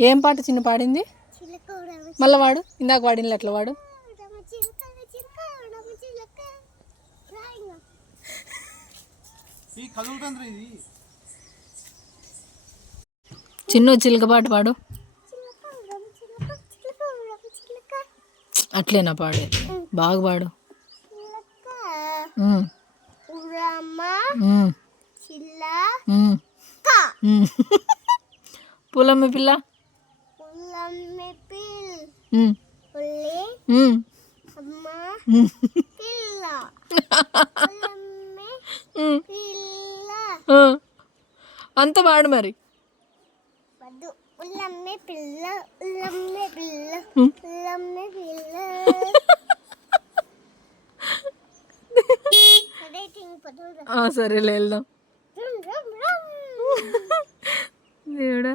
ఏం పాట చిన్న పాడింది? మళ్ళీ వాడు ఇందాక వాడిన ఎట్లా వాడు? చిన్న చిలుక పాట పాడు. అట్లేనా పాడేది? బాగా పాడు. పులమ్మ పిల్ల అంత పాడు మరి. సరేలే వెళ్దాం. దేవుడా.